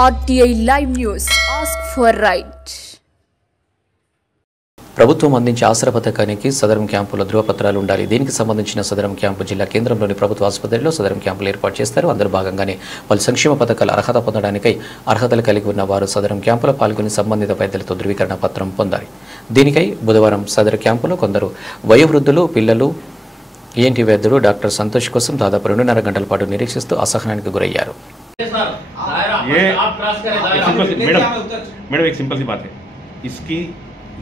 RTI Live News. Ask for right. ప్రభుత్వం అందించే ఆసరా పథకానికి సదరం క్యాంపులో ధృవపత్రాలు ఉండాలి. దీనికి సంబంధించిన సదరం క్యాంపు జిల్లా కేంద్రంలోని ప్రభుత్వ ఆసుపత్రిలో సదరం క్యాంపులు ఏర్పాటు చేస్తారు. అందులో భాగంగానే పలు సంక్షేమ పథకాల అర్హత పొందడానికై అర్హతలు కలిగి ఉన్న వారు సదరం క్యాంపులో పాల్గొని సంబంధిత వైద్యులతో ధృవీకరణ పత్రం పొందాలి. దీనికై బుధవారం సదర క్యాంపులో కొందరు వయోవృద్ధులు, పిల్లలు ENT వైద్యుడు డాక్టర్ సంతోష్ కోసం దాదాపు 2.5 గంటల పాటు నిరీక్షిస్తూ అసహనానికి గురయ్యారు. मैडम एक सिंपल सी बात है, इसकी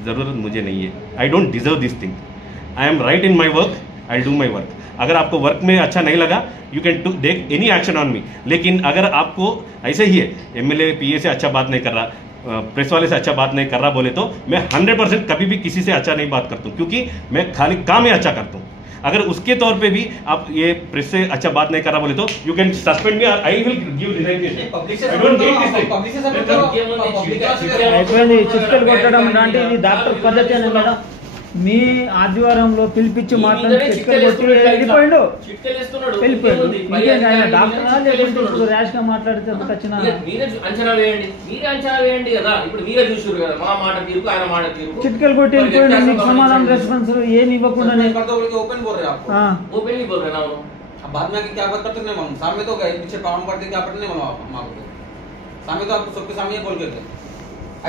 ज़रूरत मुझे नहीं है. I don't deserve this thing. I am right in my work. I do my work. अगर आपको वर्क में अच्छा नहीं लगा, you can to take any action on me. लेकिन अगर आपको ऐसे ही है, MLA PA से अच्छा बात नहीं कर रहा, प्रेस वाले से अच्छा बात नहीं कर रहा बोले तो मैं 100% कभी भी किसी से अच्छा नहीं बात करता हूँ, क्योंकि मैं खाली काम ही अच्छा करता हूँ. अगर उसके तौर पे भी आप ये प्रेस से अच्छा बात नहीं कर रहा बोले तो यू कैन सस्पेंड मी और I will give resignation. I don't need this చిట్కలు కొట్టడం లాంటిది డాక్టర్ పద్ధతి అని మేడం. మీ ఆదివారంలో పిలిపించి మాట్లాడి చిట్కలు కొట్టి వెళ్ళిపోయాడు. ఇంకేంటి ఆయన డాక్టరా లేకుంటే ఇప్పుడు ర్యాష్ గా మాట్లాడితే వచ్చిన చిట్కలు కొట్టి వెళ్ళిపోయాడు. మీకు సమాధానం రెస్పాన్స్ ఏమి ఇవ్వకుండా बाद में क्या बात करते नहीं मालूम. सामने तो गए पीछे काम करते क्या पता नहीं मालूम आपको. सामने तो आपको सबके सामने बोल के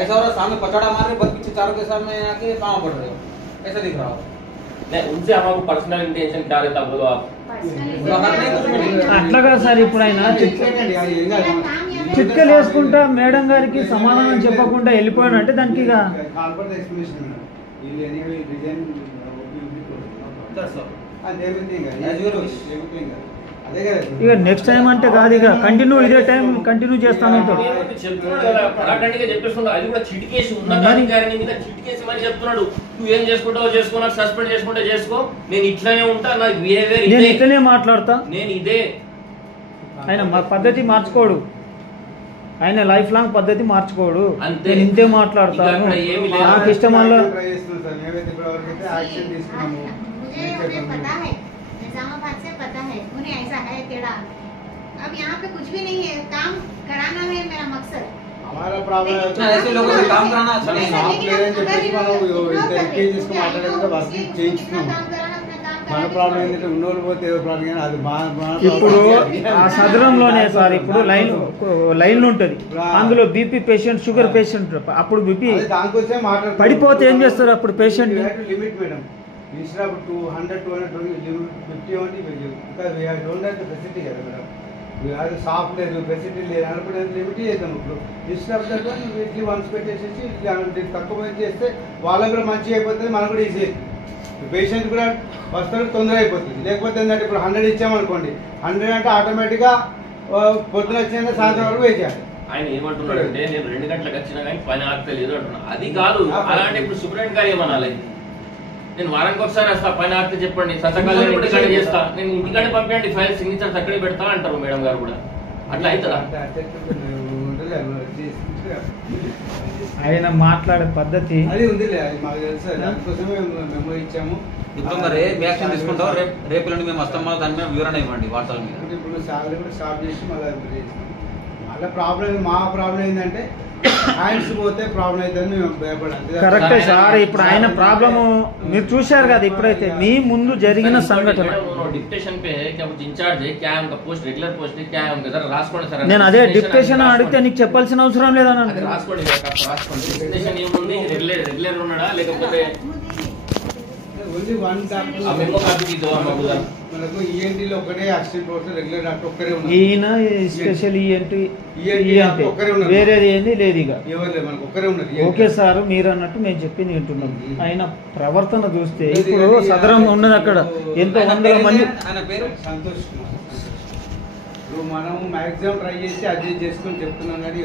ऐसा हो रहा, सामने पछाड़ा मार रहे, बस पीछे चारों के सामने आके काम पड़ रहे हो, ऐसा दिख रहा हो. नहीं, उनसे हमारा पर्सनल इंटेंशन क्या रहता बोलो आप. అట్లాగా సార్ ఇప్పుడు ఆయన చిట్కలు వేసుకుంటా మేడం గారికి సమాధానం చెప్పకుండా వెళ్ళిపోయాడు అంటే దానికి ఇక నెక్స్ట్ టైం అంటే కాదు, ఇక కంటిన్యూ ఇదే టైం కంటిన్యూ చేస్తానంటాడు. నువ్వేం చేసుకుంటావు చేసుకో, నాకు సస్పెండ్ చేసుకుంటే చేసుకో, నేను ఇట్లానే ఉంటా, నాకు బిహేవియర్ నేను ఇట్లనే మాట్లాడతా, నేను ఇదే. ఆయన పద్ధతి మార్చుకోడు, ఆయన లైఫ్ లాంగ్ పద్ధతి మార్చుకోడు. నేను ఇంతే మాట్లాడతాను, నాకు ఇష్టం వల్ల. पता है उन्हें ऐसा है तेरा. अब यहाँ पे कुछ भी नहीं है, काम कराना है मेरा मकसद. हमारा प्रॉब्लम है ऐसे लोगों से काम कराना अच्छा नहीं. आप ले रहे हैं जब మనం ఇంటర్వ్యూ చేసుకొని మాట్లాడేది వర్క్ చేయించుకున్నాం. మన ప్రాబ్లం ఏంటంటే ఉన్నోళ్ళు పోతే ఏదో ప్రాబ్లం కానీ అది ఇప్పుడు ఆ సదరంలోనే సార్ ఇప్పుడు లైన్ ఉంటుంది, అందులో BP పేషెంట్, షుగర్ పేషెంట్, అప్పుడు BP దానికోసమే మాట్లాడుతారు. పడిపోతే ఏం చేస్తారు అప్పుడు patient? Limit madam. Instead of 200, 220, 50 only we give, because we don't have the facility here, madam. We have soft లేదు, facility లేదు, అనుకుంటే లిమిట్ చేద్దాం. ఇప్పుడు instead of that weekly once పెట్టేసేసి తక్కువ చేస్తే వాళ్ళకు కూడా మంచిగా అయిపోతుంది, మనకు కూడా ఈజీ అవుతుంది. పేషెంట్ కూడా వస్తాడు, తొందరగా అయిపోతుంది. లేకపోతే ఏంటంటే ఇప్పుడు 100 ఇచ్చామనుకోండి, 100 అంటే ఆటోమేటిక్గా పొద్దున వచ్చిన సాయంత్రం వరకు వెయిట్ చేయాలి. ఆయన ఏమంటున్నాడు అంటే నేను 2 గంటలకు వచ్చినా కానీ పని ఆగలేదు అంటున్నా. అది కాదు, అలాంటి ఇప్పుడు సూపరింటెండెంట్ గారు ఏమనాలి, నేను వారానికి ఒకసారి వస్తా, పని ఆగితే చెప్పండి, సంతకాలు ఇంటికాడ చేస్తా, నేను ఇంటికాడే పంపించండి, ఫైల్ సిగ్నేచర్స్ అక్కడే పెడతా అంటారు మేడం గారు కూడా. అట్లా అవుతుందా? ఆయన మాట్లాడే పద్ధతి అది ఉంది, మాకు తెలుసు. దానికోసమే మేము ఇచ్చాము. యాక్షన్ తీసుకుంటాం. రేపు మేము వస్తాం, దాని మీద వివరణ ఇవ్వండి వాట్సాప్ మీద. ఇప్పుడు సాలరీ కూడా స్టాప్ చేసి మళ్ళీ ప్రాబ్లం. మా ప్రాబ్లం ఏంటంటే హ్యాండ్స్ పోతే ప్రాబ్లం అవుతుంది, మేము భయపడాలి. కరెక్టే సార్. ఇప్పుడు ఆయన ప్రాబ్లమ్ మీరు చూశారు కదా, ఇప్పుడైతే మీ ముందు జరిగిన సంఘటన. నేను అదే డిప్యూటేషన్ అడిగితే నీకు చెప్పాల్సిన అవసరం లేదని ఓన్లీ వన్ డాక్టర్. మనకు ENTలో ఒకటే అసిస్టెంట్ ప్రొఫెసర్, రెగ్యులర్ డాక్టర్ ఒక్కరే ఉన్నారు. ఈయన స్పెషల్ ENT వేరేది ఏంది లేదు, ఇక ఎవరు లేదు, మనకు ఒక్కరే ఉన్నారు. ఓకే సార్, మీరు అన్నట్టు మేము చెప్పింది వింటున్నాం. ఆయన ప్రవర్తన చూస్తే ఇప్పుడు సదరం ఉన్నది అక్కడ ఎంతో 100 మంది. ఆయన పేరు సంతోష్ కుమార్. ఇప్పుడు మనం మాక్సిమం ట్రై చేసి అది చేసుకొని చెప్తున్నాం కానీ ఈ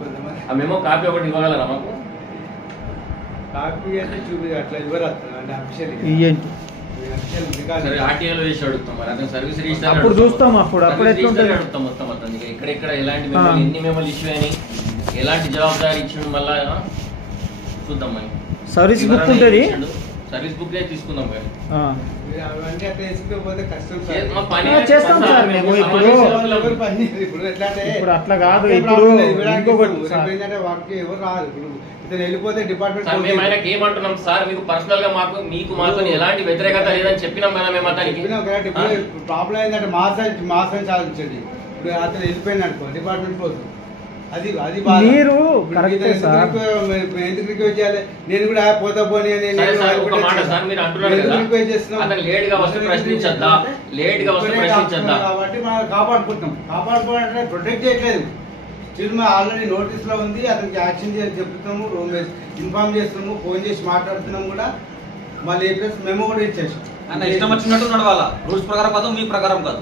కొంతమంది మేము కాపీ ఒకటి ఇవ్వగలరా మాకు? కాపీ అయితే చూపి అట్లా ఇవ్వరు అంటే అఫీషియల్ అప్పుడు చూస్తాం. అప్పుడు అడుగుతాం మొత్తం ఎక్కడెక్కడ ఎలాంటి ఎన్ని మెమోలు ఇష్యూ అని, ఎలాంటి జవాబుదారీ ఇచ్చిండు, మళ్ళా చూద్దాం. సర్వీస్ బుక్ ఉంటుంది, సర్వీస్ బుక్ తీసుకుందాం కానీ అవన్నీ అట్లా వేసుకోకపోతే కష్టం సార్. మా పని చేస్తాం సార్ మేము. ఎవరు పని చేయరు. ఇప్పుడు ఎట్లా అంటే ఇప్పుడు అట్లా కాదు. ఇప్పుడు ఇంకొకటి సార్, ఏంటంటే వాటికి ఎవరు రాదు. ఇప్పుడు ఇతను వెళ్ళిపోతే డిపార్ట్మెంట్ సార్ మేము ఆయనకి ఏమంటున్నాం సార్, మీకు పర్సనల్ గా మీకు మాతో ఎలాంటి వ్యతిరేకత లేదని చెప్పినాం కదా మేము అతనికి. ప్రాబ్లం ఏంటంటే మాసం సాధించండి. ఇప్పుడు అతను వెళ్ళిపోయింది అనుకో డిపార్ట్మెంట్ కోసం, అది అది మీరు కరెక్టే సార్. ఎందుకు రిక్వెస్ట్ చేయాలి? నేను కూడా పోతా పోనీ ఒక మాట సార్, మీరు అంటున్నారు కదా అతను లేట్ గా వస్తే ప్రశ్నించద్దా, లేట్ గా వస్తే ప్రశ్నించద్దా కాబట్టి మనం కాపాడుకోవాలంటే ప్రొటెక్ట్ చేయట్లేదు. స్టిల్ ఆల్రెడీ నోటీస్ లో ఉంది. అతనికి యాక్షన్ చేయాలని చెప్తున్నాము, ఇన్ఫార్మ్ చేస్తున్నాము, ఫోన్ చేసి మాట్లాడుతున్నాము కూడా. మళ్ళీ ప్లస్ మేము కూడా ఇచ్చేసాం. ఇష్టం వచ్చినట్టు నడవాలా, రూల్స్ ప్రకారం కాదు, మీ ప్రకారం కాదు.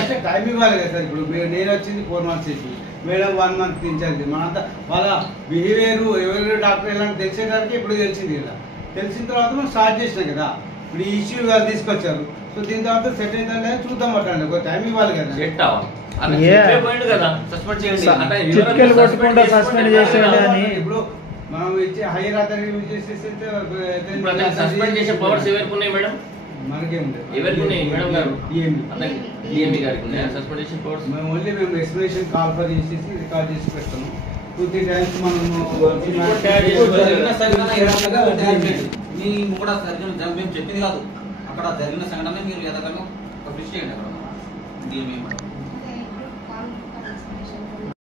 అంటే టైం ఇవ్వాలి కదా సార్. ఇప్పుడు నేను వచ్చింది 4 months చేసి, మేడం 1 month ఇచ్చేది. మనంతా వాళ్ళ బిహేవియర్ ఎవరు డాక్టర్ ఎలా తెలిసేదానికి ఇప్పుడు తెలిసింది కదా. తెలిసిన తర్వాత మనం స్టార్ట్ చేసినాం కదా. ఇప్పుడు ఈ ఇష్యూ వాళ్ళు తీసుకొచ్చారు. సో దీని తర్వాత సెట్ అవుతుందా చూద్దాం అట్లా ఒక టైం ఇవ్వాలి కదా. సెట్ చిట్కెలు కొట్టుకుంటా సస్పెండ్ చేసేయండి అని. ఇప్పుడు మనం ఇచ్చే హైయర్ అథారిటీ చేసేసి సస్పెండ్ చేసే పవర్స్ ఎవరికి ఉన్నాయి మేడం? ఎవరికి ఉన్నాయి మేడం గారు? డిఎంపీ గారికి ఉన్నాయి సస్పెండేషన్ పవర్స్. మేము ఎక్స్ప్లెనేషన్ కాల్ ఫర్ చేసేసి రికార్డ్ చేసి పెడతాము. 2-3 times మనము మీ కూడా మేము చెప్పింది కాదు, అక్కడ జరిగిన సంఘటన మీరు యథార్థంగా పబ్లిష్ చేయండి అక్కడ.